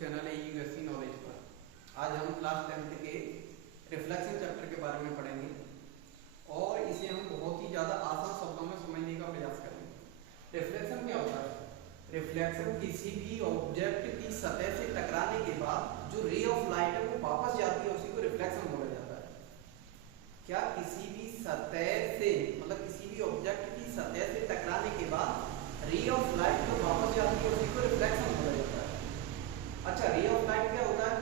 Channel है USC knowledge पर। आज हम क्लास 10th के रिफ्लेक्शन चैप्टर के बारे में पढ़ेंगे और इसे हम बहुत ही ज़्यादा आसान शब्दों में समझने का प्रयास करेंगे। रिफ्लेक्शन क्या होता है? रिफ्लेक्शन किसी भी ऑब्जेक्ट की सतह से टकराने के बाद जो रे ऑफ लाइट है वो वापस जाती है, उसी को रिफ्लेक्शन बोला जाता है। क्या किसी भी सतह से मतलब किसी भी ऑब्जेक्ट की सतह से टकराने के बाद रे ऑफ लाइट जो वापस जाती है उसी को रिफ्लेक्शन बोला जाता है। अच्छा, रे ऑफ लाइट क्या होता है?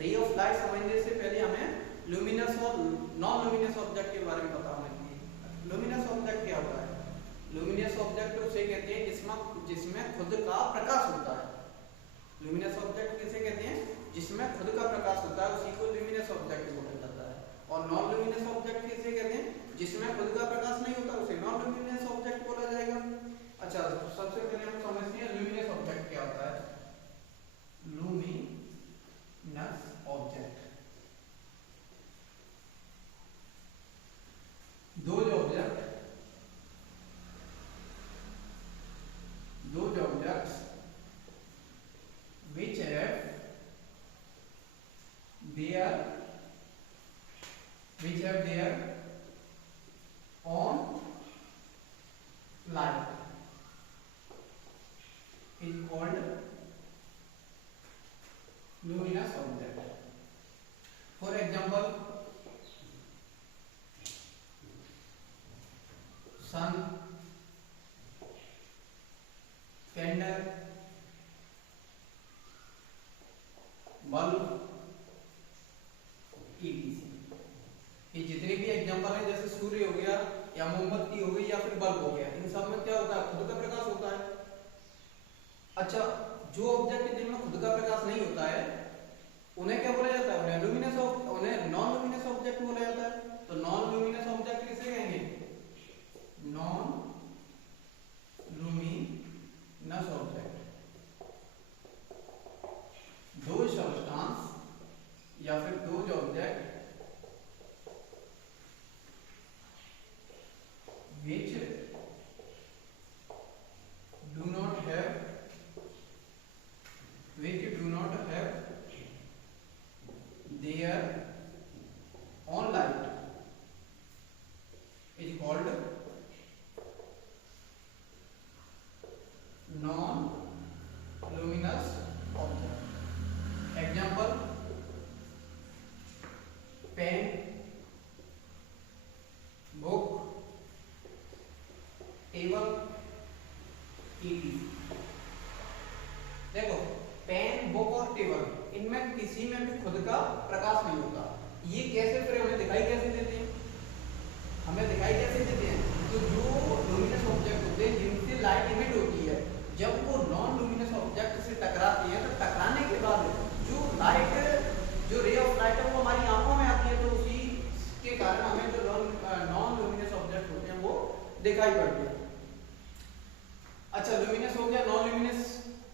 रे ऑफ लाइट समझने से पहले हमें लुमिनस और नॉन लुमिनस ऑब्जेक्ट के बारे में पता होना चाहिए। लुमिनस ऑब्जेक्ट क्या होता है? लुमिनस ऑब्जेक्ट उसे कहते हैं जिसमें खुद का प्रकाश होता है। लुमिनस ऑब्जेक्ट किसे कहते हैं? जिसमें खुद का प्रकाश होता है, उसी को लुमिनस ऑब्जेक्ट बोला जाता है। और नॉन लुमिनस ऑब्जेक्ट किसे कहते हैं? जिसमें खुद का प्रकाश नहीं होता, उसे नॉन लुमिनस ऑब्जेक्ट बोला जाएगा। अच्छा, सबसे पहले हम समझते हैं लुमिनस ऑब्जेक्ट क्या होता है। Luminous object those objects which have their own light is called luminous object. For example, sun, candle, bulb, etc. ये जितने भी एग्जांपल हैं, जैसे सूर्य हो गया या मोमबत्ती हो गई या फिर बल्ब हो गया, इन सब में क्या होता है? खुद का प्रकाश होता है। अच्छा, जो ऑब्जेक्ट जिनमें खुद का प्रकाश नहीं होता है उन्हें क्या बोला जाता है? उन्हें नॉन लुमिनस ऑब्जेक्ट बोला जाता है। तो नॉन लुमिनस ऑब्जेक्ट किसे कहेंगे? नॉन लुमिनस ऑब्जेक्ट दो सब्सटेंस या फिर दो object which do not have their own light is called non luminous object. Example, pen, book, table, etc. देखो, पेन, बुक और टेबल, इनमें किसी में भी खुद का प्रकाश नहीं होता। ये कैसे फिर हमें दिखाई कैसे देते हैं? तो जो लुमिनस ऑब्जेक्ट होते हैं जिनसे लाइट इमिट होती है, जब वो नॉन लुमिनस ऑब्जेक्ट से टकराती है तो टकराने के बाद जो रे ऑफ लाइट है वो हमारी आंखों में आती है, तो उसी के कारण हमें जो नॉन लुमिनस ऑब्जेक्ट होते हैं वो दिखाई पड़ते हैं। अच्छा, लुमिनस हो गया, नॉन लुमिनस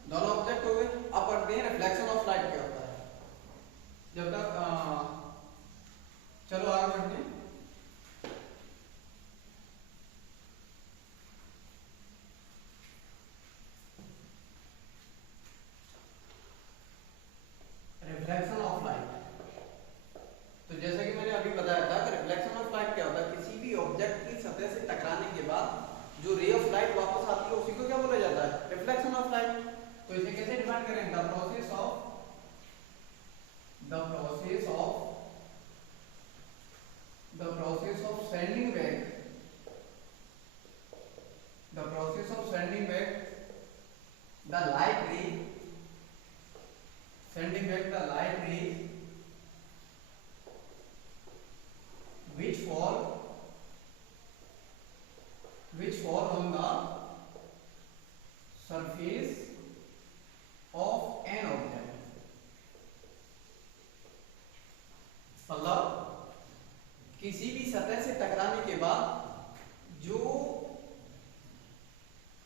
दोनों ऑब्जेक्ट हो गए। अब पढ़ते हैं रिफ्लेक्शन ऑफ लाइट क्या होता है। जब तक चलो आगे बढ़ते हैं। रिफ्लेक्शन ऑफ लाइट, तो जैसे कि मैंने अभी बताया था कि रिफ्लेक्शन ऑफ लाइट क्या होता है? किसी भी ऑब्जेक्ट की सतह से टकराने के बाद जो रे ऑफ लाइट वापस आती है उसी को क्या बोला जाता है? Reflection of light. तो इसे कैसे डिफाइन करें? The process of sending back the light ray which fall on the surface of an object. मतलब किसी भी सतह से टकराने के बाद जो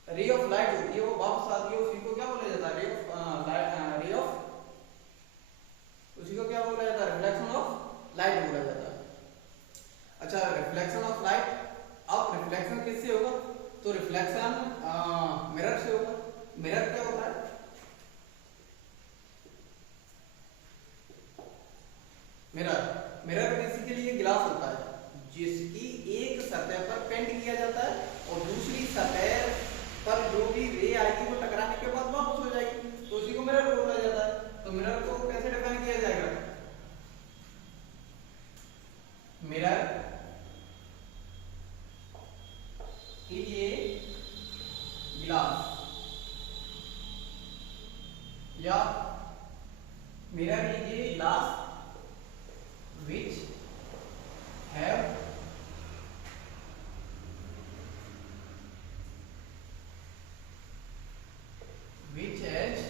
रे ऑफ लाइट होती है वो वापस आती है, उसी को क्या बोला जाता है? उसी को क्या बोला जाता है? रिफ्लेक्शन ऑफ लाइट बोला जाता है। अच्छा, रिफ्लेक्शन ऑफ लाइट, अब रिफ्लेक्शन किससे होगा? तो रिफ्लेक्शन मिरर से होगा। मिरर क्या होता है? या mirror is a glass which have which has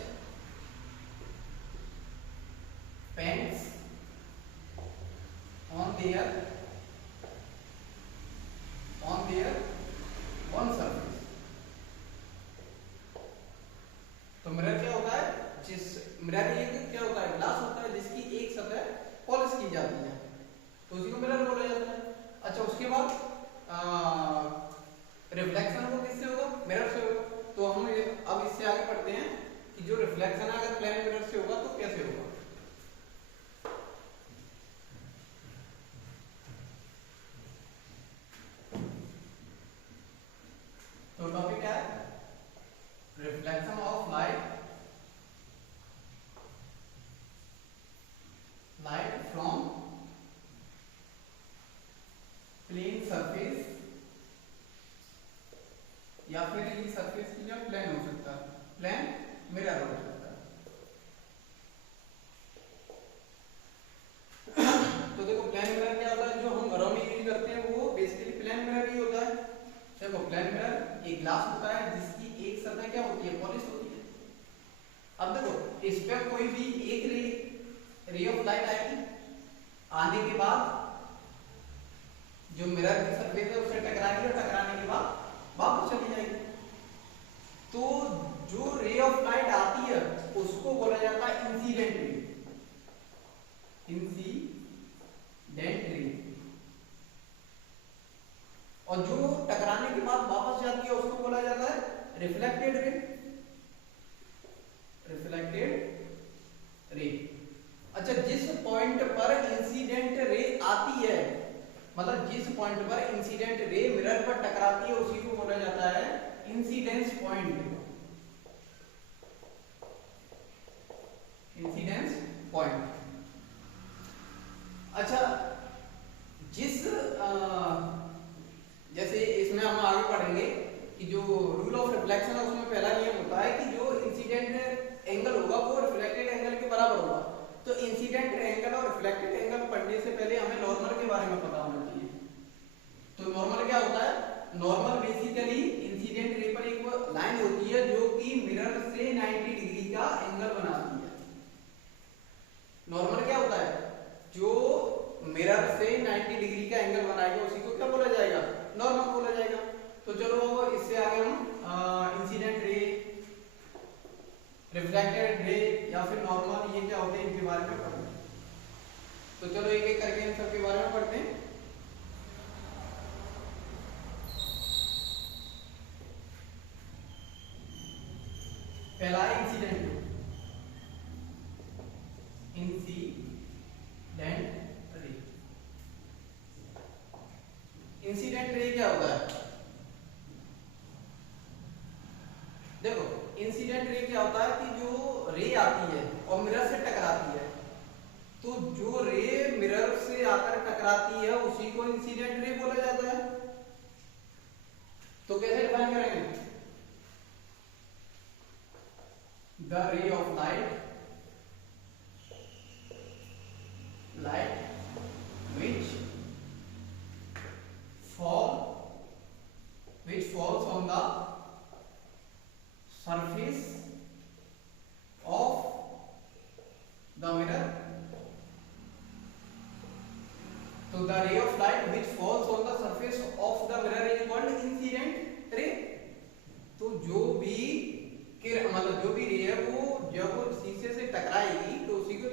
paints on their one surface। तो मिरर क्या होता है, जिस मिरर ये क्या होता है, ग्लास होता है जिसकी एक सतह पॉलिश की जाती है, तो उसी को मिरर बोला जाता है। अच्छा, उसके बाद रिफ्लेक्शन वो किससे होगा, मिरर से होगा। तो हम अब इससे आगे पढ़ते हैं कि जो रिफ्लेक्शन अगर प्लेन मिरर से होगा तो कैसे होगा। तो टॉपिक क्या है, reflection of light from plane surface, या फिर ये सरफेस की जगह प्लेन हो सकता है, प्लेन मिरर हो सकता है। तो देखो प्लेन मिरर क्या होता है, जो हम घरों में यूज करते हैं वो बेसिकली प्लेन मिरर ही होता है। देखो प्लेन मिरर एक ग्लास होता है जिसकी एक सतह क्या होती है, पॉलिश होती है। अब देखो इस पे कोई भी एक रे ऑफ लाइट आएगी, आने के बाद जो मिरर की सरफेस है उससे टकराएगी और टकराने के बाद वापस चली जाएगी। तो जो रे ऑफ लाइट आती है उसको बोला जाता है इंसिडेंट रे, इंसिडेंट रे। और जो टकराने के बाद वापस जाती है उसको बोला जाता है रिफ्लेक्टेड रे, रिफ्लेक्टेड रे। अच्छा, जिस पॉइंट पर इंसिडेंट रे आती है, मतलब जिस पॉइंट पर इंसिडेंट रे मिरर पर टकराती है उसी को बोला जाता है इंसिडेंस पॉइंट, इंसिडेंस पॉइंट। अच्छा, जिस जैसे इसमें हम आगे पढ़ेंगे कि जो रूल ऑफ रिफ्लेक्शन है उसमें पहला नियम होता है कि जो इंसिडेंट एंगल होगा वो रिफ्लेक्टेड एंगल के बराबर होगा। तो इंसिडेंट एंगल और रिफ्लेक्टेड एंगल पढ़ने से पहले हमें नॉर्मल के बारे में पता होना चाहिए। तो नॉर्मल क्या होता है, नॉर्मल बेसिकली इंसिडेंट रे पर एक लाइन होती है जो कि मिरर से 90 डिग्री का एंगल बनाती है। नॉर्मल क्या होता है, जो मिरर से 90 डिग्री का एंगल बनाएगा उसी को क्या बोला जाएगा, नॉर्मल बोला जाएगा। तो चलो इससे आगे हम इंसिडेंट रे, रिफ्लेक्टेड रे या फिर नॉर्मल ये क्या होते हैं इनके बारे में पढ़ते हैं। तो चलो एक एक करके इन सब के बारे में पढ़ते हैं। पहला है incident ray, incident ray. Incident ray क्या होता है, देखो इंसिडेंट रे क्या होता है कि जो रे आती है और मिरर से टकराती है, तो जो रे मिरर से आकर टकराती है उसी को इंसिडेंट रे बोला जाता है। तो कैसे डिफाइन करेंगे, the ray of light which falls on the surface of the mirror। तो the ray of light which falls on the surface of the mirror is called incident ray। तो जो भी मतलब जो भी रे है वो जब शीशे से टकराएगी तो उसी को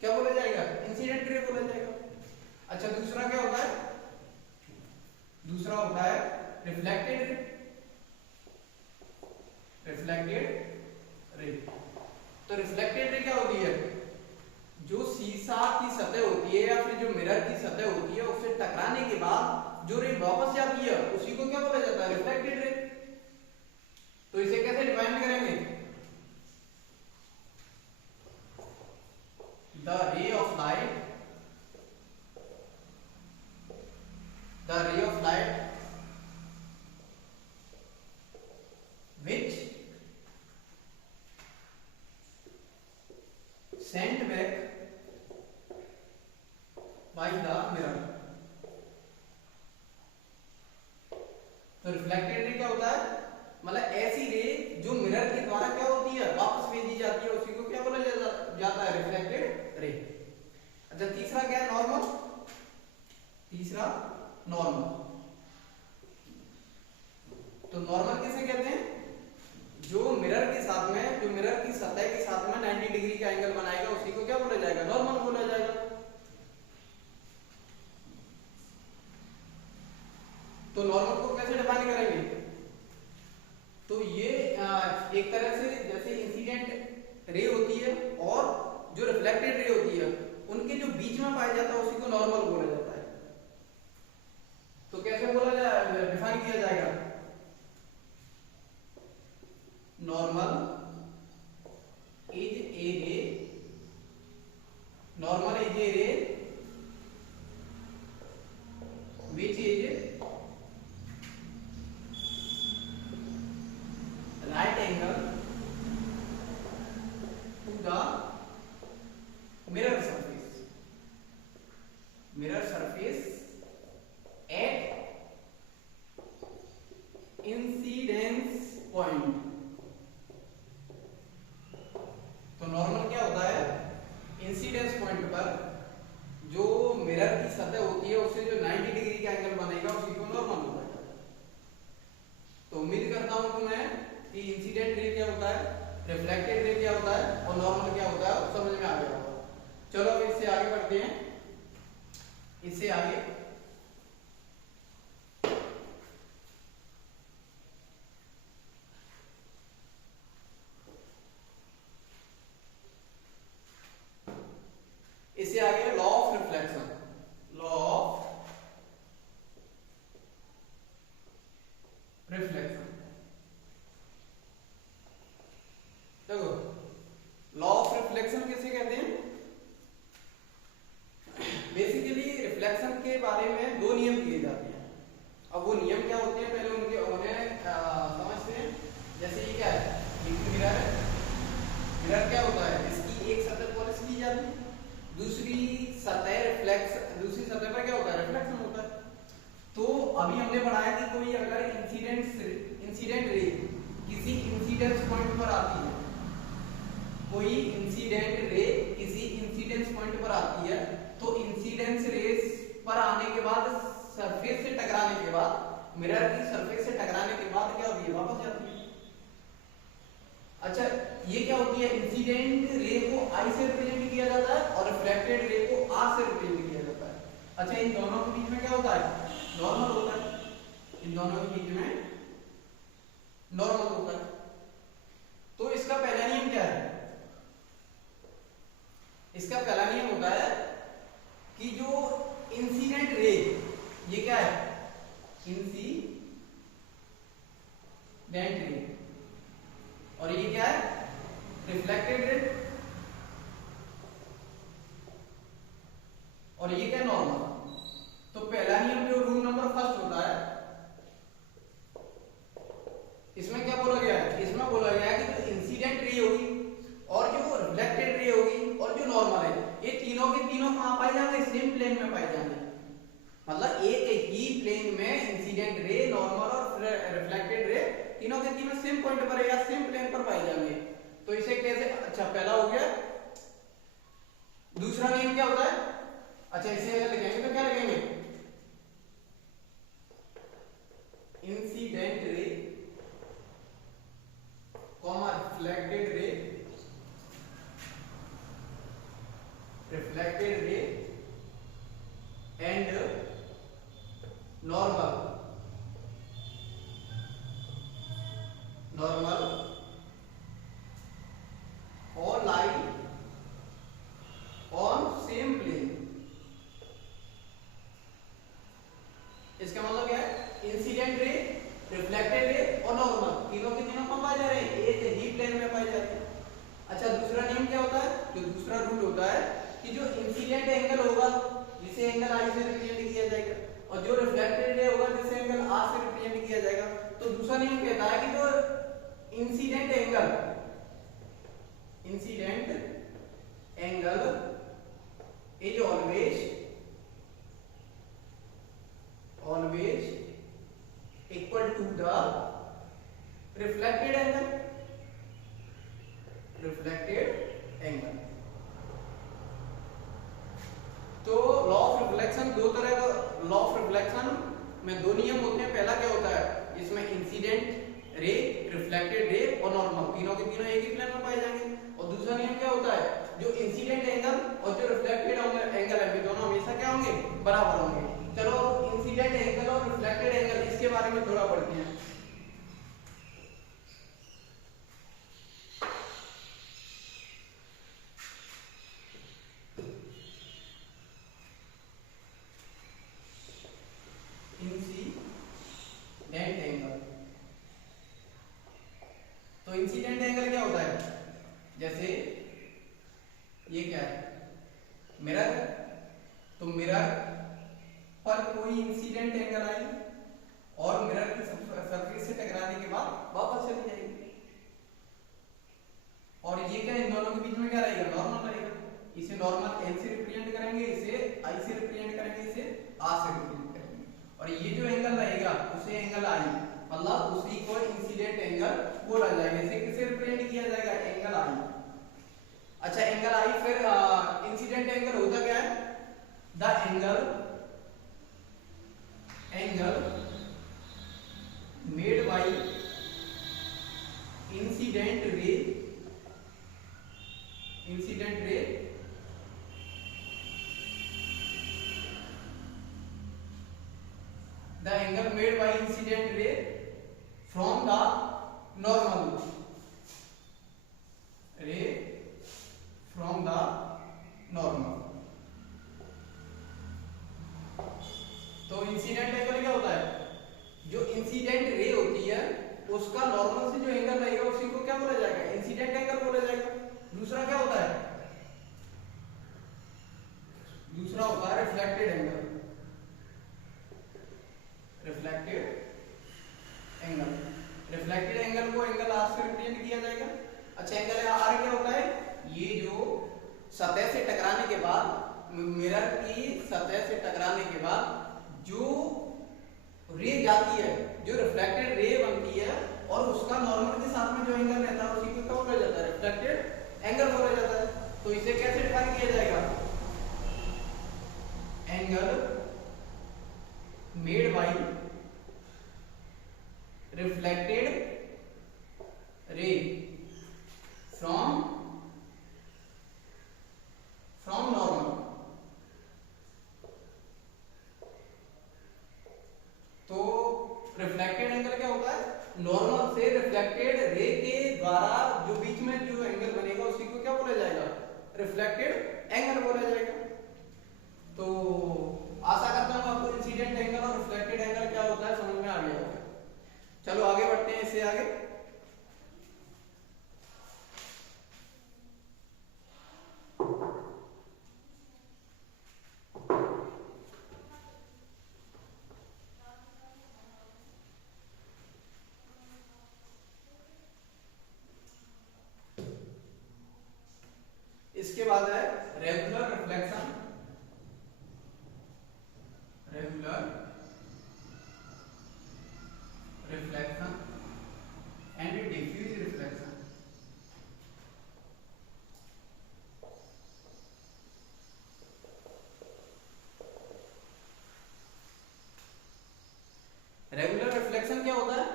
क्या बोला जाएगा, इंसिडेंट रे बोला जाएगा। अच्छा, दूसरा क्या होता है, दूसरा होता है रिफ्लेक्टेड रे, रिफ्लेक्टेड रे। तो रिफ्लेक्टेड रे क्या होती है, जो शीशा की सतह होती है या फिर जो मिरर की सतह होती है उससे टकराने के बाद जो रे वापस जाती है उसी को क्या बोला जाता है, रिफ्लेक्टेड रे। तो इसे कैसे डिफाइन करेंगे, the ray of light which मतलब ऐसी रे जो मिरर के द्वारा क्या होती है, वापस भेजी जाती है, उसी को क्या बोला जाता है, रिफ्लेक्टेड रे। अच्छा तीसरा क्या है, नॉर्मल। तीसरा नॉर्मल। तो नॉर्मल किसे कहते हैं, जो मिरर के साथ में, जो मिरर की सतह के साथ में 90 डिग्री का एंगल बनाएगा, उसी को क्या बोला जाएगा, नॉर्मल बोला जाएगा। तो नॉर्मल को कैसे डिफाइन करेंगे, तो ये एक तरह से जैसे इंसिडेंट रे होती है और जो रिफ्लेक्टेड रे होती है, उनके जो बीच में पाया जाता है उसी को नॉर्मल बोला जाता है। तो कैसे बोला जाए, डिफाइन किया जाएगा, नॉर्मल इज ए रे, नॉर्मल इज ए रे which is right angle to the mirror surface at incidence point। तो नॉर्मल क्या होता है, इंसिडेंस पॉइंट पर जो मिरर की सतह होती है उससे जो 90 डिग्री का एंगल बनेगा उसी को नॉर्मल होता है। तो उम्मीद करता हूं कि मैं कि इंसिडेंट रे क्या होता है, रिफ्लेक्टेड रे क्या होता है और नॉर्मल क्या होता है समझ में आ गया होगा। चलो अब इससे आगे बढ़ते हैं, इससे आगे law of reflection, law of reflection. देखो लॉ ऑफ रिफ्लेक्शन किसे कहते हैं, बेसिकली रिफ्लेक्शन के बारे में दो नियम दिए जाते हैं। अब वो नियम क्या होते हैं पहले उन्हें समझते हैं। जैसे ये क्या है, मिरर है, मिरर क्या होता है, इसकी एक सतह पॉलिश की जाती है, दूसरी सतह दूसरी सतह पर क्या होता है, रिफ्लेक्शन होता है। तो अभी हमने पढ़ाया कि कोई अगर इंसिडेंट रे किसी इंसिडेंस पॉइंट पर आती है, कोई इंसिडेंट रे किसी इंसिडेंस पॉइंट पर आती है, तो इंसिडेंस रेस पर आने के बाद सरफेस से टकराने के बाद, मिरर की सरफेस से टकराने के बाद क्या होती है, वापस जाती है। अच्छा ये क्या होती है, इंसिडेंट रे को आई से रिप्रेजेंट किया जाता है और रिफ्लेक्टेड रे को आर से रिप्रेजेंट किया जाता है। अच्छा इन दोनों के बीच में क्या होता है, नॉर्मल होता है, इन दोनों के बीच में नॉर्मल होता है। तो इसका पहला नियम क्या है, इसका पहला नियम होता है कि जो इंसिडेंट रे, ये क्या है, इंसिडेंट रे, और ये क्या है, रिफ्लेक्टेड रे, और ये क्या, नॉर्मल। तो पहला नियम जो रूल नंबर फर्स्ट होता है, इसमें क्या बोला गया है, इसमें बोला गया है कि जो इंसिडेंट रे होगी और जो रिफ्लेक्टेड रे होगी और जो नॉर्मल है, ये तीनों के तीनों कहां पाए जाएंगे, सेम प्लेन में पाए जाएंगे। मतलब एक ही प्लेन में इंसिडेंट रे, नॉर्मल और रिफ्लेक्टेड रे तीनों के तीनों सेम पॉइंट पर या सेम प्लेन पर पाए जाएंगे। तो इसे कैसे, अच्छा पहला हो गया। दूसरा नियम क्या होता है, अच्छा इसे अगर लिखेंगे तो क्या लिखेंगे, incident ray comma reflected ray, reflected ray and normal, normal all lie on same plane। इसका मतलब क्या है, इंसिडेंट रे, रिफ्लेक्टेड रे और नॉर्मल तीनों के तीनों कहां पाए जा रहे हैं, एक ही प्लेन में पाए जाते हैं। अच्छा दूसरा नियम क्या होता है, जो दूसरा रूल होता है कि जो इंसिडेंट एंगल होगा जिसे एंगल आई से रिप्रेजेंट किया जाएगा और जो रिफ्लेक्टेड रे होगा जिसे एंगल आर से रिप्रेजेंट किया जाएगा। तो दूसरा नियम कहता है कि जो incident angle is always equal to the reflected angle, reflected angle is always equal to the reflected angle. Reflected angle, reflected angle. तो लॉ ऑफ रिफ्लेक्शन दो तरह का, लॉ ऑफ रिफ्लेक्शन में दो नियम होते हैं। पहला क्या होता है, इसमें इंसिडेंट रे, रिफ्लेक्टेड रे और नॉर्मल, तीनों के तीनों एक ही प्लेन में पाए जाएंगे। और दूसरा नियम क्या होता है, जो इंसिडेंट एंगल और जो रिफ्लेक्टेड एंगल है, वे दोनों हमेशा क्या होंगे, बराबर होंगे। चलो इंसिडेंट एंगल और रिफ्लेक्टेड एंगल, इसके बारे में थोड़ा पढ़ते हैं। इंसिडेंट एंगल, तो इंसिडेंट एंगल क्या होता है, जैसे ये क्या है, मिरर, तो मिरर पर कोई इंसिडेंट एंगल आई और मिरर की सरफेस से टकराने के बाद वापस चली जाएगी। और ये क्या, इन दोनों के बीच में क्या रहेगा, नॉर्मल रहेगा। इसे नॉर्मल एल से रिप्रेजेंट करेंगे, इसे आई से रिप्रेजेंट करेंगे, इसे आर से रिप्रेजेंट करेंगे। और ये जो एंगल रहेगा उसे एंगल आई, मतलब उसी को इंसिडेंट एंगल बोला जाएगा। इसे किससे रिप्रेजेंट किया जाएगा, एंगल आई। अच्छा एंगल आई, फिर इंसिडेंट एंगल होता क्या है, the angle made by incident ray, incident ray the angle made by incident ray from the normal ray, from the normal। तो इंसिडेंट एंगल क्या होता है, जो इंसिडेंट रे होती है उसका नॉर्मल से जो एंगल रहेगा उसी को क्या बोला जाएगा, इंसिडेंट एंगल बोला जाएगा। दूसरा क्या होता है, दूसरा होता है reflected angle, reflected angle. Reflected angle को एंगल आर से रिप्रेजेंट किया जाएगा। अच्छा एंगल आर क्या होता है, ये जो सतह से टकराने के बाद, मिरर की सतह से टकराने के बाद जो रे जाती है, जो रिफ्लेक्टेड रे बनती है, और उसका नॉर्मल के साथ में जो एंगल रहता है उसी को क्या बोला जाता है, रिफ्लेक्टेड एंगल बोला जाता है। तो इसे कैसे डिफाइन किया जाएगा, angle made by reflected ray from normal. तो रिफ्लेक्टेड एंगल क्या होता है, नॉर्मल से रिफ्लेक्टेड रे के द्वारा जो बीच में जो एंगल बनेगा उसी को क्या बोला जाएगा, रिफ्लेक्टेड एंगल बोला जाएगा। तो आशा करता हूं आपको इंसिडेंट एंगल और रिफ्लेक्टेड एंगल क्या होता है समझ में आ गया होगा। चलो आगे बढ़ते हैं, इससे आगे इसके बाद है regular reflection, regular reflection and diffuse reflection. Regular reflection क्या होता है,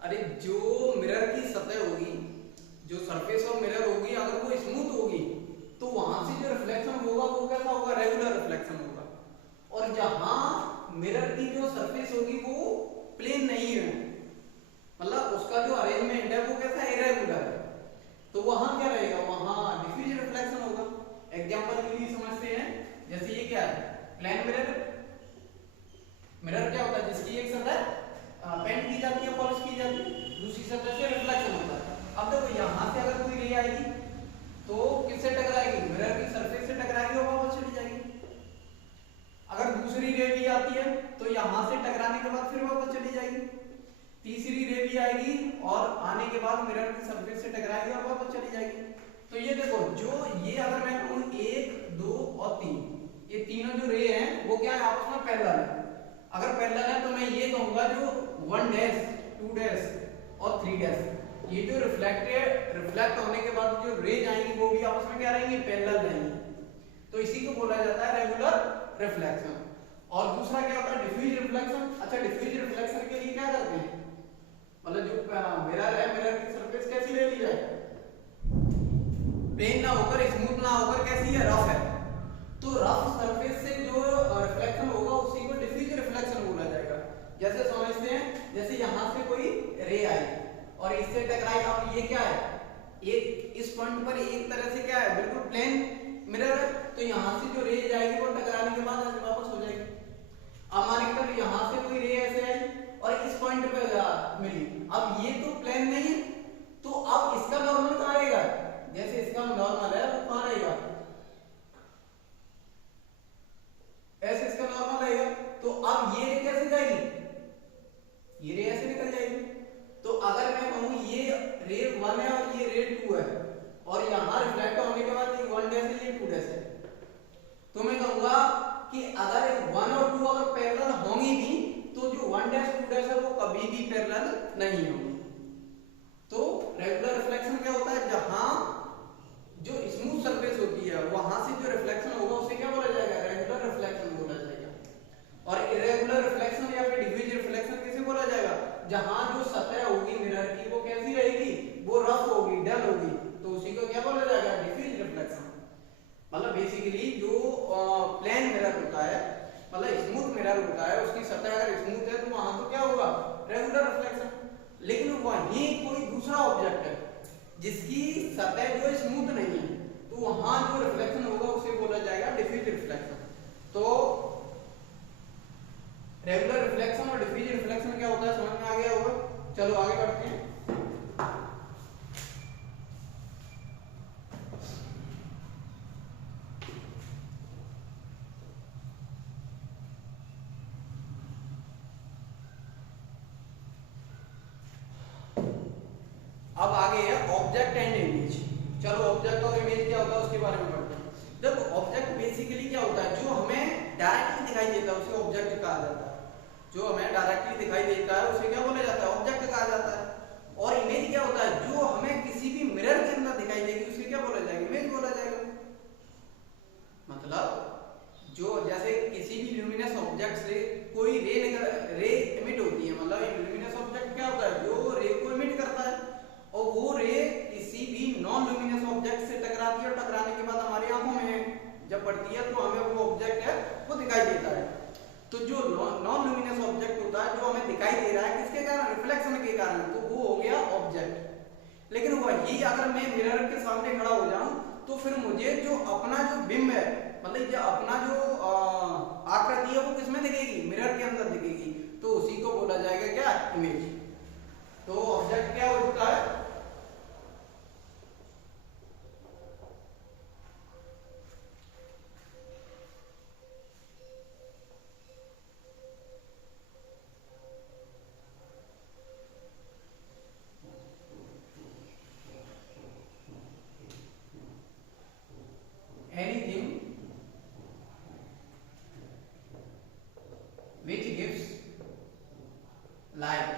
अरे जो मिरर की सतह होगी, जो सरफेस ऑफ मिरर होगी, अगर वो स्मूथ होगी तो वहां से जो रिफ्लेक्शन होगा वो कैसा होगा, रेगुलर रिफ्लेक्शन होगा। और जहां मिरर की जो सरफेस होगी वो प्लेन नहीं है, मतलब उसका जो अरेंजमेंट है वो कैसा इरेगुलर है, तो वहां क्या रहेगा, वहां डिफ्यूज रिफ्लेक्शन होगा। एग्जांपल के लिए समझते हैं, जैसे ये क्या है, प्लेन मिरर। मिरर क्या होता है, जिसकी एक सतह पेंट की जाती है, पॉलिश की जाती है, दूसरी सतह से रिफ्लेक्शन होता है। अब देखो यहां से अगर कोई रे आएगी तो किससे टकराएगी, मिरर की सरफेस से टकराएगी और वापस चली जाएगी। अगर दूसरी रे भी आती है तो यहां से टकराने के बाद फिर वापस चली जाएगी। तीसरी रे भी आएगी और आने के बाद मिरर की सरफेस से टकराएगी और वापस चली जाएगी। तो ये देखो, जो ये अगर मैं कहूं 1 2 और 3, ये तीनों जो रे हैं वो क्या है, आपस में पैरेलल है। अगर पैरेलल है तो मैं ये कहूंगा जो 1 डैश 2 डैश और 3 डैश। ये जो रिफ्लेक्ट होने के बाद जो रेज आएंगी वो भी आपस में क्या रहेंगी, पैरेलल रहेंगी। तो इसी को बोला जाता है रेगुलर रिफ्लेक्शन। और दूसरा क्या होता है, डिफ्यूज रिफ्लेक्शन। अच्छा, डिफ्यूज रिफ्लेक्शन के लिए क्या करते हैं, मतलब जो मिरर है, मिरर की सरफेस कैसी ले ली जाए, प्लेन ना होकर, स्मूथ ना होकर, कैसी है, रफ है। तो रफ सरफेस से जो रिफ्लेक्शन होगा उसी को डिफ्यूज रिफ्लेक्शन बोला जाएगा। जैसे समझते हैं, जैसे यहां से कोई रे आई और इससे टकराई, अब ये क्या है, एक इस पॉइंट पर एक तरह से क्या है, बिल्कुल प्लेन मिरर है, तो यहां से जो रे जाएगी वो टकराने के बाद ऐसे वापस हो जाएगी। अब मान के चलो यहां से कोई रे ऐसे आई और इस पॉइंट पे मिली, अब ये तो प्लेन नहीं है, तो अब इसका नॉर्मल कहां रहेगा, जैसे इसका नॉर्मल है वो कहां रहेगा, ऐसे इसका नॉर्मल रहेगा। तो अब ये रे कैसे जाएगी, ये रे ऐसे निकल जाएगी। तो अगर मैं कहूं ये रे 1 है और ये रे 2 है और यहां रिफ्लेक्ट होने के बाद ये 1 डैश है, ये 2 डैश है, तो मैं कहूंगा कि अगर 1 और 2 अगर पैरेलल होंगी भी तो जो 1 डैश 2 डैश है वो कभी भी पैरेलल नहीं होंगी। तो रेगुलर रिफ्लेक्शन क्या होता है, जहां जो स्मूथ सरफेस होती है वहां से जो रिफ्लेक्शन होगा उसे क्या बोला जाएगा, रेगुलर रिफ्लेक्शन बोला जाएगा। और इरेगुलर रिफ्लेक्शन या फिर डिफ्यूज रिफ्लेक्शन किसे बोला जाएगा, जहां जो सतह होगी मिरर की वो कैसी रहेगी, वो रफ होगी, डल होगी, तो उसी को क्या बोला जाएगा, डिफ्यूज रिफ्लेक्शन। मतलब बेसिकली जो प्लेन मिरर होता है, मतलब स्मूथ मिरर होता है, उसकी सतह अगर स्मूथ है तो वहां तो क्या होगा, रेगुलर रिफ्लेक्शन। लेकिन वहीं कोई दूसरा ऑब्जेक्ट है जिसकी सतह जो स्मूथ नहीं है, तो वहां जो रिफ्लेक्शन होगा उसे बोला जाएगा डिफ्यूज रिफ्लेक्शन। तो रेगुलर रिफ्लेक्शन और डिफ्यूज रिफ्लेक्शन क्या होता है समझ में आ गया होगा। चलो आगे बढ़ते हैं। अब आगे है ऑब्जेक्ट एंड इमेज। चलो ऑब्जेक्ट और इमेज क्या होता है उसके बारे में पढ़ते हैं। देखो ऑब्जेक्ट बेसिकली क्या होता है, जो हमें डायरेक्टली दिखाई देता है उसे ऑब्जेक्ट कहा जाता है। जो हमें डायरेक्टली दिखाई देता है उसे क्या बोला जाता है, ऑब्जेक्ट कहा जाता है। और इमेज क्या होता है, जो हमें किसी भी मिरर के अंदर दिखाई देगी उसे क्या बोला जाएगा, इमेज बोला जाएगा। मतलब जो जैसे किसी भी ल्यूमिनस ऑब्जेक्ट से कोई रे इमिट होती है, मतलब ल्यूमिनस ऑब्जेक्ट क्या होता है, जो रे को इमिट करता है, और वो रे किसी भी नॉन ल्यूमिनस ऑब्जेक्ट से टकराती है और टकराने के बाद हमारी आंखों में जब पड़ती है तो हमें वो ऑब्जेक्ट है वो दिखाई देता है। तो जो नॉन ल्यूमिनस ऑब्जेक्ट होता है जो हमें दिखाई दे रहा है किसके कारण, रिफ्लेक्शन के कारण, तो वो हो गया ऑब्जेक्ट। लेकिन वही अगर मैं मिरर के सामने खड़ा हो जाऊं तो फिर मुझे जो अपना जो बिंब है, मतलब जो अपना जो आकृति है वो किसमें दिखेगी, मिरर के अंदर दिखेगी, तो उसी को बोला जाएगा क्या, इमेज। तो ऑब्जेक्ट क्या होता है, anything which gives light,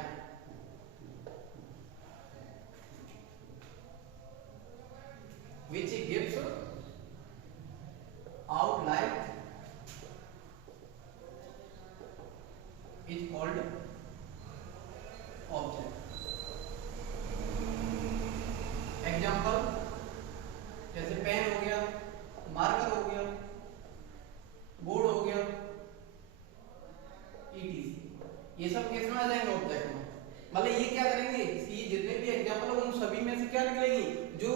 which gives out light is called object. Example जैसे पेन हो गया, मार्कर हो गया, बोर्ड हो गया, ETC, ये सब किस में आ जाएंगे, ऑब्जेक्ट में। मतलब ये क्या करेंगे, जितने भी एग्जाम्पल है उन सभी में से क्या निकलेगी, जो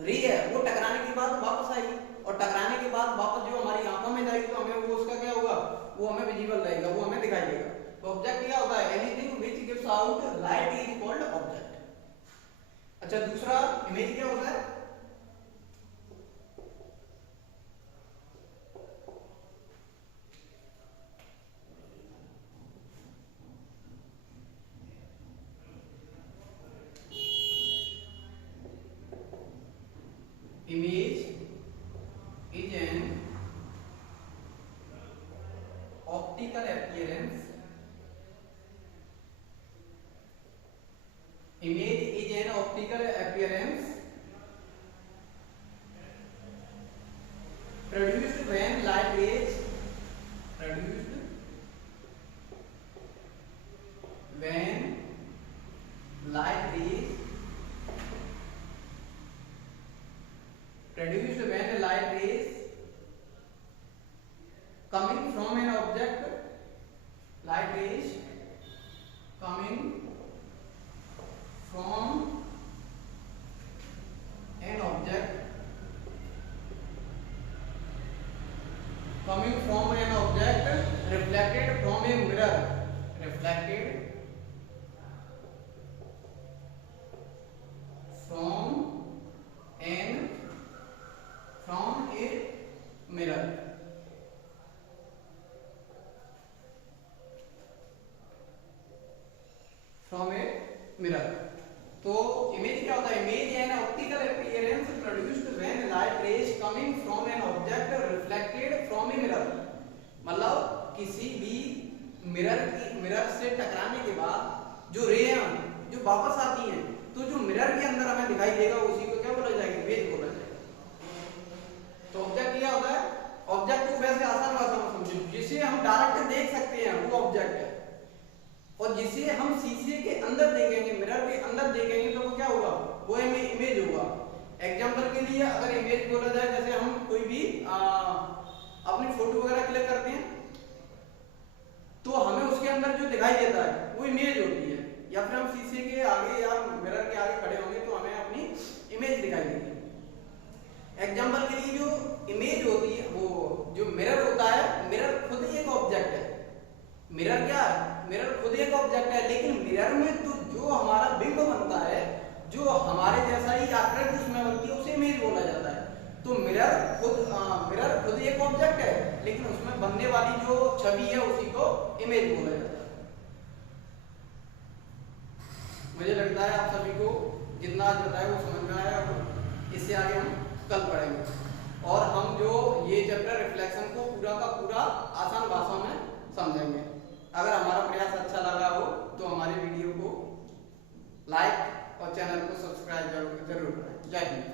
रे है वो टकराने के बाद वापस आएगी, और टकराने के बाद वापस जो हमारी आंखों में जाएगी तो हमें वो उसका क्या होगा, वो हमें विजिबल रहेगा, वो हमें दिखाई देगा। तो ऑब्जेक्ट क्या होता है, anything which gives out light is called object. अच्छा दूसरा इमेज क्या होता है, image is an optical appearance Image is an optical appearance produced when light rays produced when light rays coming from an object, light rays coming from an object reflected from a mirror, reflected from a mirror, from a mirror. तो image क्या होता है? Image an optical appearance produced when light rays coming from an object reflected from a mirror. मतलब किसी भी mirror से टकराने के बाद जो रे हैं जो वापस आती हैं, तो जो मिरर के अंदर हमें दिखाई देगा उसी को क्या बोला जाएगा? इमेज बोला जाएगा। तो ऑब्जेक्ट क्या होता है? ऑब्जेक्ट को वैसे आसान भाषा में समझो, जिसे हम डायरेक्ट देख सकते हैं वो ऑब्जेक्ट है, और जिसे हम शीशे के अंदर देखेंगे, मिरर के अंदर देखेंगे, तो वो क्या होगा? वो इमेज होगा। एग्जांपल के लिए अगर इमेज बोला जाए, जैसे हम कोई भी अपनी फोटो वगैरह क्लिक करते हैं तो हमें उसके अंदर जो दिखाई देता है वो इमेज होती है, या फिर हम शीशे के आगे या मिरर के आगे खड़े होंगे तो हमें अपनी इमेज दिखाई देगी। एग्जांपल के लिए जो इमेज होती है, वो जो मिरर होता है, मिरर खुद एक ऑब्जेक्ट है। मिरर क्या है? मिरर खुद एक ऑब्जेक्ट है, लेकिन मिरर में तो जो हमारा बिंब बनता है, जो हमारे जैसा ही आकृति उसमें बनती है, उसे इमेज बोला जाता है। तो मिरर खुद एक ऑब्जेक्ट है, लेकिन उसमें बनने वाली जो छवि है उसी को इमेज बोला जाता है। मुझे लगता है आप सभी को जितना आज बताया वो समझ में आया होगा। इससे आगे हम कल पढ़ेंगे और हम जो ये चैप्टर रिफ्लेक्शन को पूरा का पूरा आसान भाषा में समझेंगे। अगर हमारा प्रयास अच्छा लगा हो तो हमारे वीडियो को लाइक और चैनल को सब्सक्राइब जरूर करें। जय हिंद।